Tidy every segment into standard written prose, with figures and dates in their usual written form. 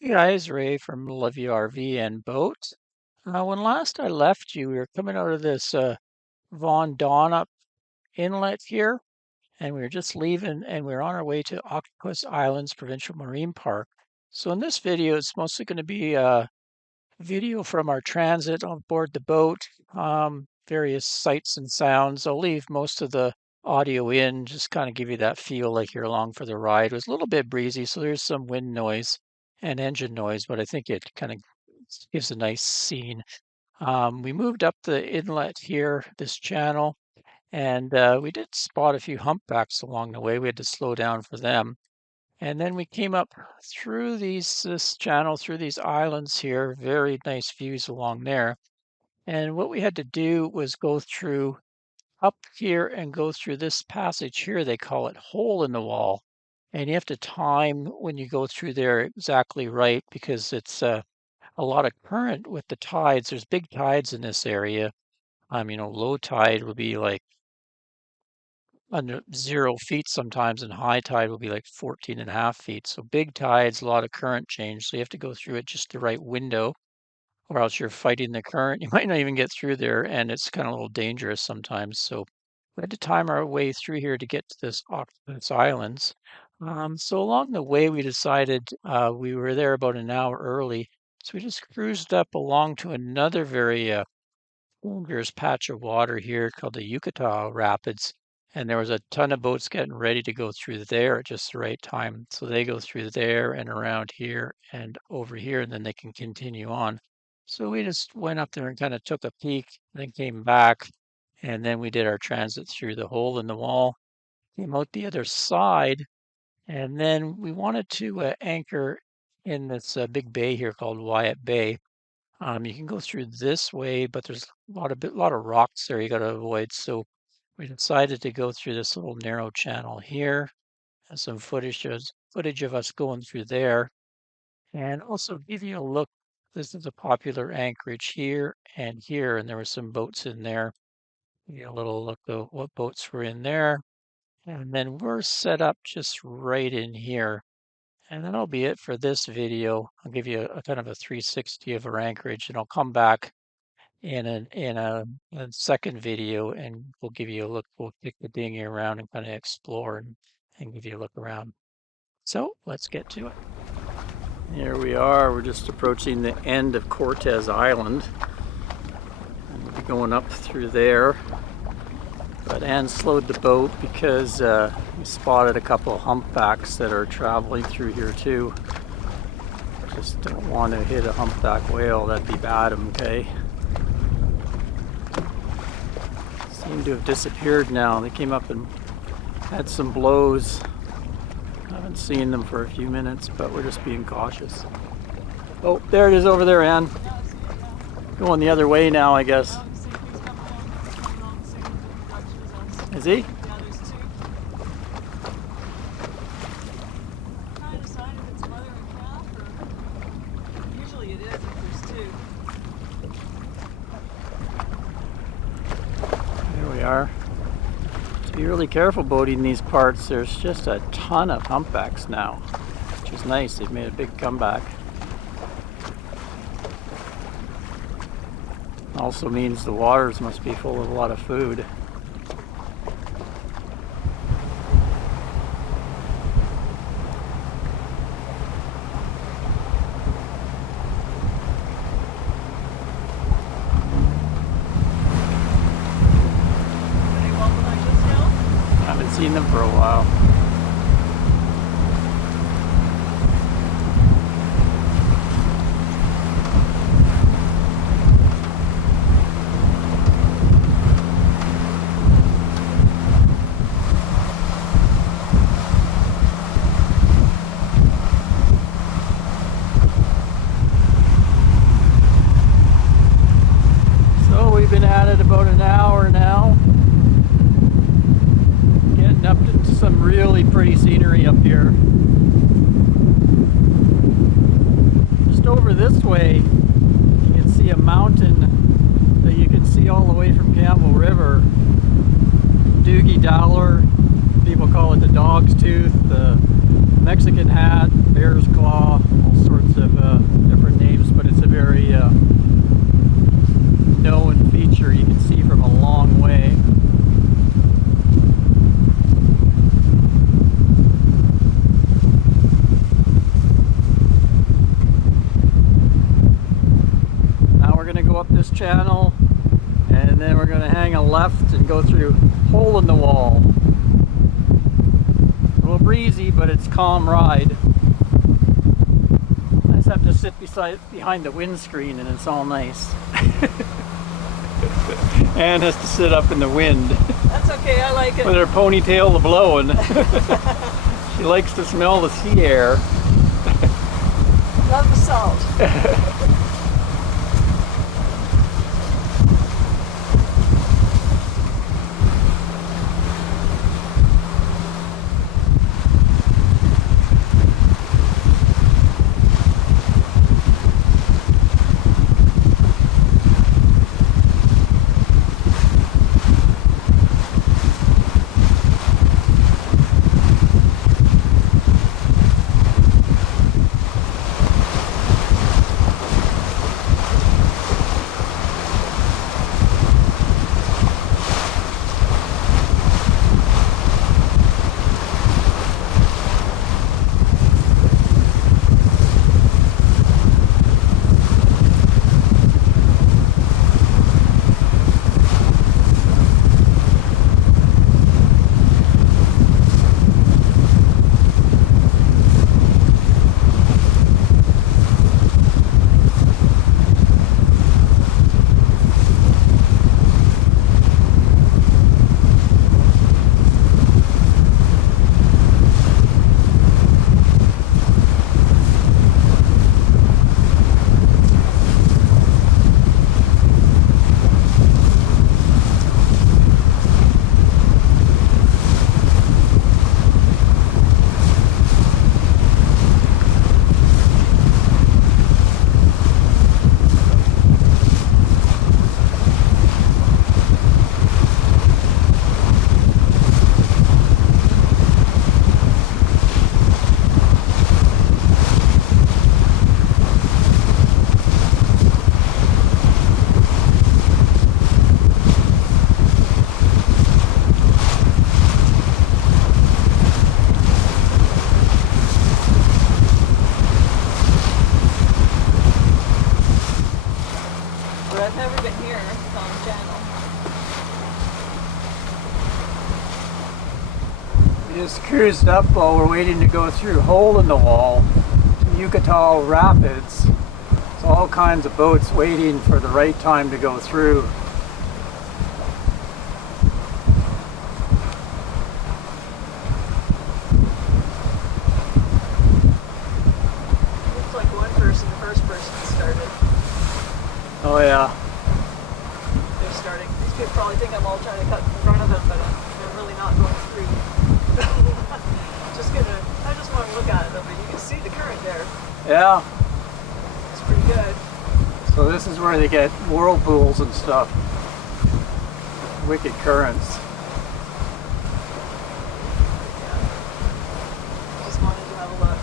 Hey guys, Ray from Love You RV and Boat. When last I left you, we were coming out of this Von Donop Inlet here, and we were just leaving, and we were on our way to Octopus Islands Provincial Marine Park. So in this video, it's mostly going to be a video from our transit on board the boat, various sights and sounds. I'll leave most of the audio in, just kind of give you that feel like you're along for the ride. It was a little bit breezy, so there's some wind noise and engine noise, but I think it kind of gives a nice scene. We moved up the inlet here, this channel, and we did spot a few humpbacks along the way. We had to slow down for them. And then we came up through this channel, through these islands here, very nice views along there. And what we had to do was go through up here and go through this passage here. They call it hole in the wall. And you have to time when you go through there exactly right because it's a lot of current with the tides. There's big tides in this area. Low tide will be like under 0 feet sometimes, and high tide will be like 14.5 feet. So big tides, a lot of current change. So you have to go through it just the right window, or else you're fighting the current. You might not even get through there, and it's kind of a little dangerous sometimes. So we had to time our way through here to get to this Octopus Islands. So along the way, we decided we were there about an hour early. So we just cruised up along to another very dangerous patch of water here called the Yuculta Rapids. And there was a ton of boats getting ready to go through there at just the right time. So they go through there and around here and over here, and then they can continue on. So we just went up there and kind of took a peek, then came back, and then we did our transit through the hole in the wall, came out the other side, and then we wanted to anchor in this big bay here called Wyatt Bay. You can go through this way, but there's a lot of rocks there you got to avoid. So we decided to go through this little narrow channel here, and some footage of us going through there, and also give you a look. This is a popular anchorage here and here, and there were some boats in there. Give you a little look at what boats were in there, and then we're set up just right in here. And that'll be it for this video. I'll give you a kind of a 360 of our anchorage, and I'll come back in a second video, and we'll give you a look. We'll take the dinghy around and kind of explore and give you a look around. So let's get to it. Here we are. We're just approaching the end of Cortes Island. And we'll be going up through there. But Anne slowed the boat because we spotted a couple of humpbacks that are traveling through here too. Just don't want to hit a humpback whale. That'd be bad, okay? Seem to have disappeared now. They came up and had some blows. I haven't seen them for a few minutes, but we're just being cautious. Oh, there it is over there, Anne. Going the other way now, I guess. Is he? Usually it is if there's two. There we are. So be really careful boating these parts. There's just a ton of humpbacks now, which is nice. They've made a big comeback. Also means the waters must be full of a lot of food. Haven't seen them for a while. So we've been at it about an hour now. Up to some really pretty scenery up here. Just over this way, you can see a mountain that you can see all the way from Campbell River. Doogie Dowler, people call it the dog's tooth, the Mexican hat, bear's claw, all sorts of channel, and then we're going to hang a left and go through hole in the wall. A little breezy, but it's calm ride. I just have to sit behind the windscreen and it's all nice. Anne has to sit up in the wind. That's okay, I like it. With her ponytail blowing. She likes to smell the sea air. Love the salt. I've never been here. It's on the channel. We just cruised up while we're waiting to go through Hole in the Wall to Yuculta Rapids. There's all kinds of boats waiting for the right time to go through. Looks like one person, the first person started. Oh yeah. They're starting. These people probably think I'm all trying to cut in front of them, but they're really not going through. I just want to look at them, but you can see the current there. Yeah. It's pretty good. So this is where they get whirlpools and stuff. Wicked currents. Yeah. Just wanted to have a look.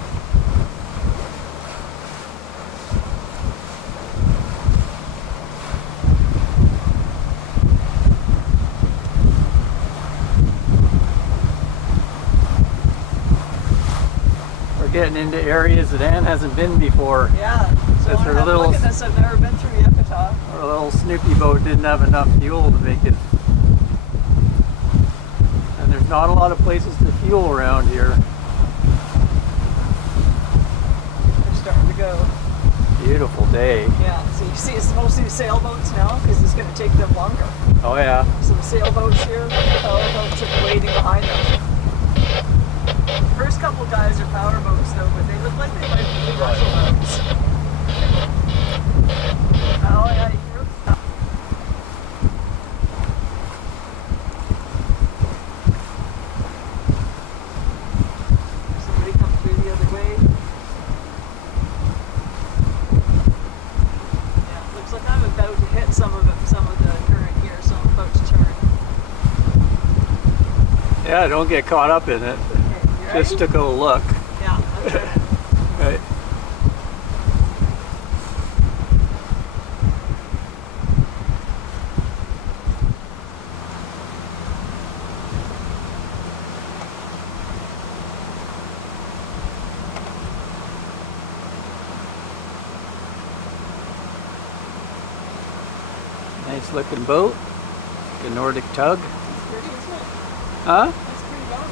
Getting into areas that Anne hasn't been before. Yeah. So I Her want to little, look at this. I've never been through Yuculta. our little Snoopy boat didn't have enough fuel to make it. And there's not a lot of places to fuel around here. They're starting to go. Beautiful day. Yeah. So you see, it's mostly sailboats now because it's going to take them longer. Oh yeah. Some sailboats here. Power boats are waiting behind them. First couple guys are power boats though, but they look like they might be commercial boats. Oh yeah, somebody come through the other way. Yeah, looks like I'm about to hit some of the current here, so I'm about to turn. Yeah, don't get caught up in it. Okay, Just to go look. Yeah, that's right. Right. Nice looking boat. Like a Nordic tug. It's pretty, isn't it? Huh? That's pretty long.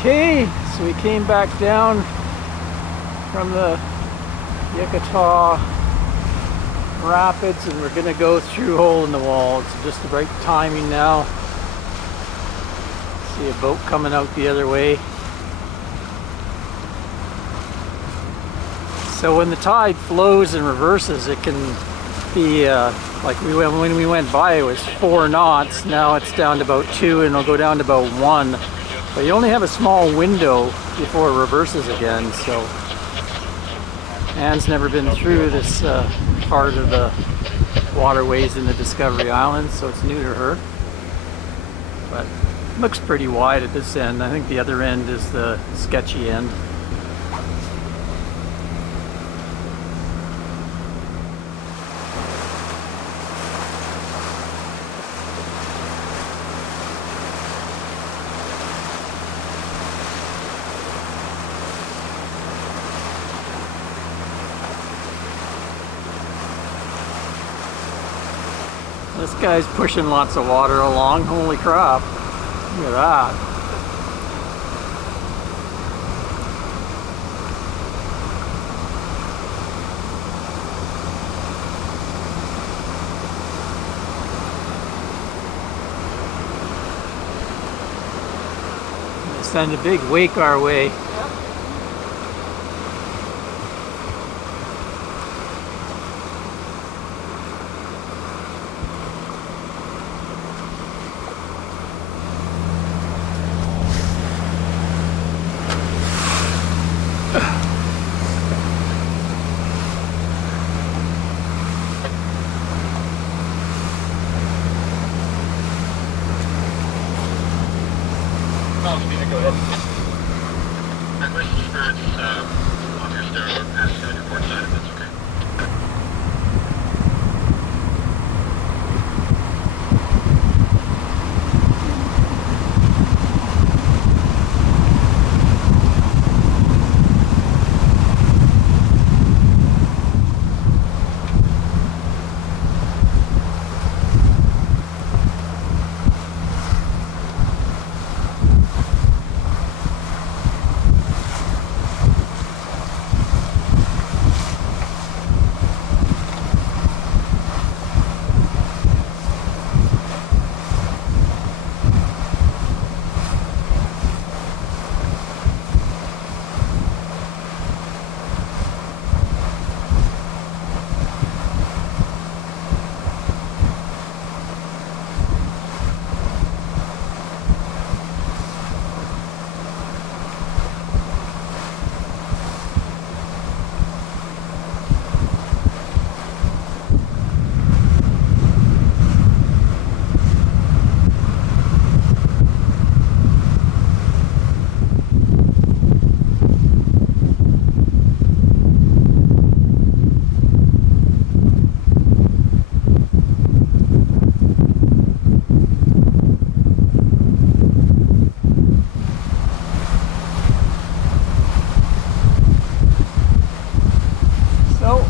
Okay, so we came back down from the Yuculta rapids and we're gonna go through Hole in the Wall. It's just the right timing now. See a boat coming out the other way. So when the tide flows and reverses, it can be like when we went by, it was 4 knots. Now it's down to about 2, and it'll go down to about 1. But you only have a small window before it reverses again. So Anne's never been through this part of the waterways in the Discovery Islands, so it's new to her. But it looks pretty wide at this end. I think the other end is the sketchy end. This guy's pushing lots of water along. Holy crap. Look at that. Send a big wake our way. Go ahead. My question is for on your stair or passing on your port side, if that's okay.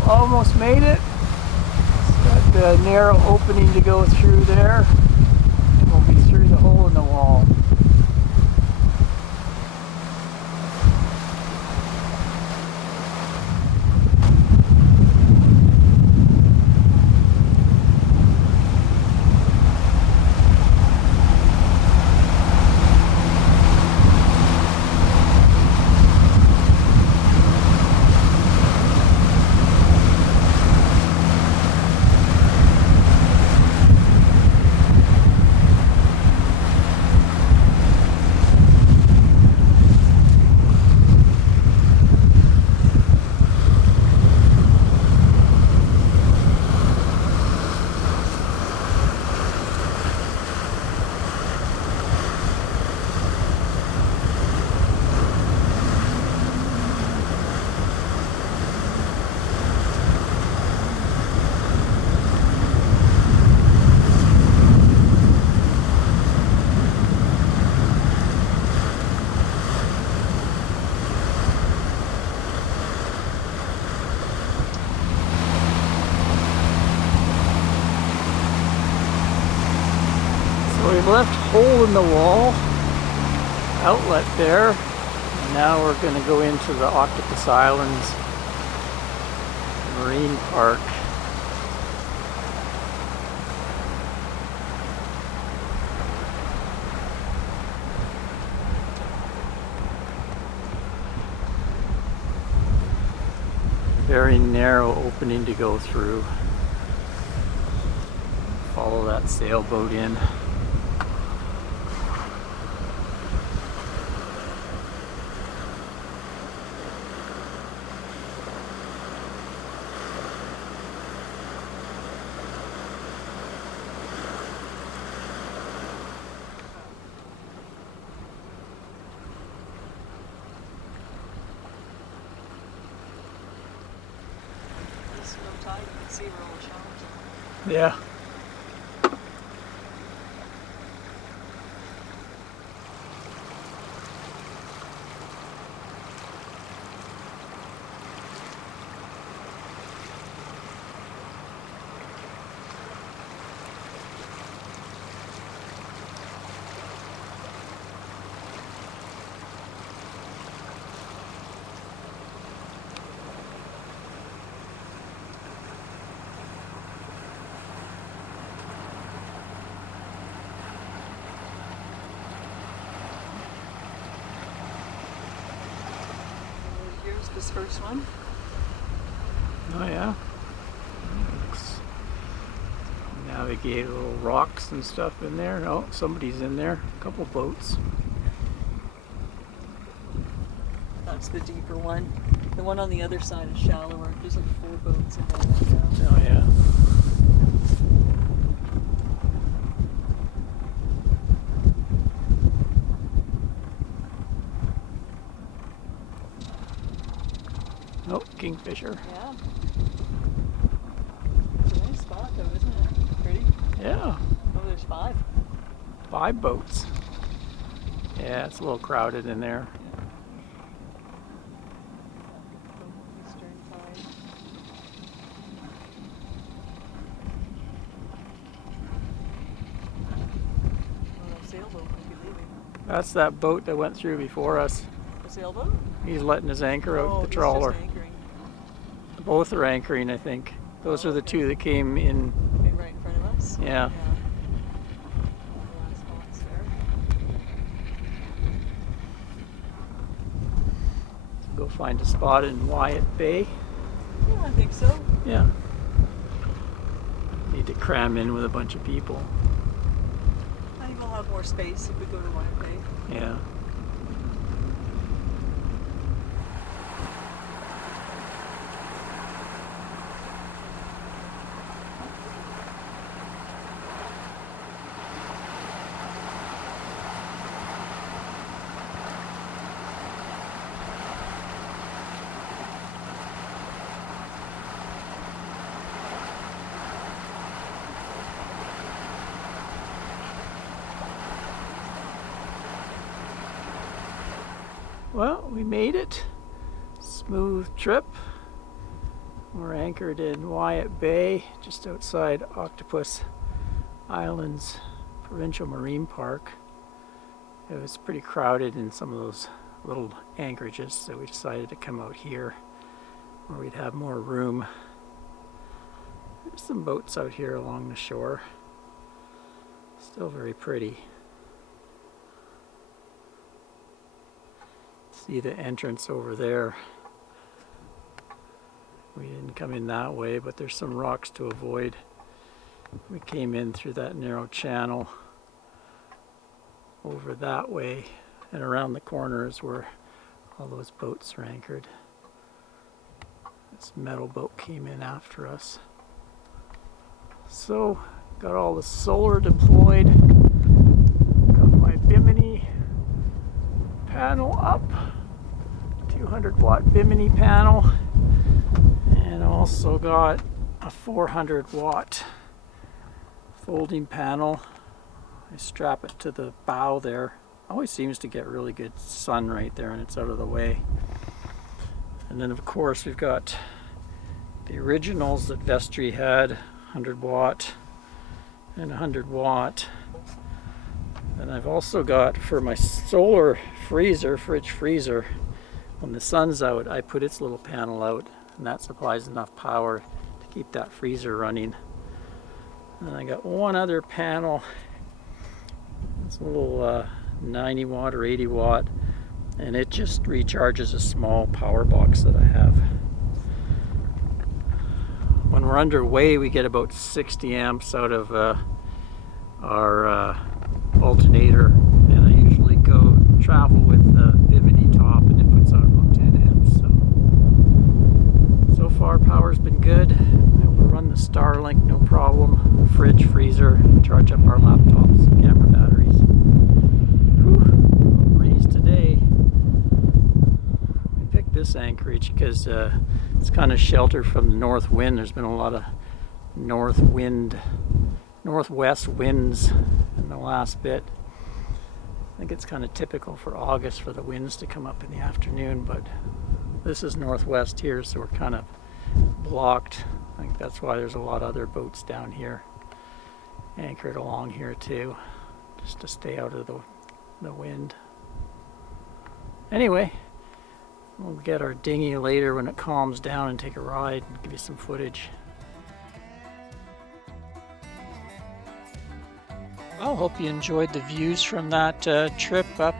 Almost made it. It's got a narrow opening to go through there, and we'll be through the hole in the wall. left hole in the wall outlet there. And now we're going to go into the Octopus Islands Marine Park. Very narrow opening to go through. Follow that sailboat in. This low tide, you can see where all the shallows are. Yeah. Here's this first one. Oh yeah. Looks- Navigate little rocks and stuff in there. Oh, somebody's in there. A couple boats. That's the deeper one. The one on the other side is shallower. There's like 4 boats in there right now. Oh yeah. Oh, kingfisher. Yeah. It's a nice spot though, isn't it? Pretty. Yeah. Oh, there's 5. 5 boats. Yeah, it's a little crowded in there. Eastern tide. Oh, that sailboat might be leaving. That's that boat that went through before us. A sailboat? He's letting his anchor out Oh, the he's trawler. just anchoring. Both are anchoring, I think. Those Oh, are the okay. 2 that came in. Okay, right in front of us? Yeah. Yeah. Oh, that's spots there. Go find a spot in Wyatt Bay. Yeah, I think so. Yeah. Need to cram in with a bunch of people. I think we'll have more space if we go to Wyatt Bay. Yeah. Well, we made it. Smooth trip. We're anchored in Wyatt Bay, just outside Octopus Islands Provincial Marine Park. It was pretty crowded in some of those little anchorages, so we decided to come out here where we'd have more room. There's some boats out here along the shore. Still very pretty. See the entrance over there. We didn't come in that way, but there's some rocks to avoid. We came in through that narrow channel over that way, and around the corner is where all those boats are anchored. This metal boat came in after us. So, got all the solar deployed. Got my Bimini panel up, 200 watt Bimini panel, and also got a 400 watt folding panel. I strap it to the bow there. Always seems to get really good sun right there and it's out of the way. And then of course we've got the originals that Vestry had, 100 watt and 100 watt. And I've also got, for my solar freezer, fridge freezer, when the sun's out, I put its little panel out, and that supplies enough power to keep that freezer running. And I got one other panel. It's a little 90 watt or 80 watt, and it just recharges a small power box that I have. When we're underway, we get about 60 amps out of our alternator, and I usually travel with the Bimini top, and it puts out about 10 amps. So far power's been good. Able to run the Starlink, no problem. Fridge, freezer, charge up our laptops, camera batteries. Whew, breeze today. We picked this anchorage because it's kind of sheltered from the north wind. There's been a lot of northwest winds in the last bit. I think it's kind of typical for August for the winds to come up in the afternoon, but this is northwest here, so we're kind of blocked. I think that's why there's a lot of other boats down here anchored along here too, just to stay out of the wind. Anyway, we'll get our dinghy later when it calms down and take a ride and give you some footage. I hope you enjoyed the views from that trip up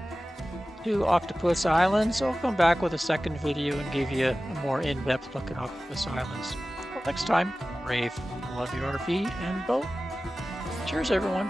to Octopus Islands. I'll come back with a second video and give you a more in-depth look at Octopus Islands. Well, next time, brave, love your RV and boat. Cheers, everyone.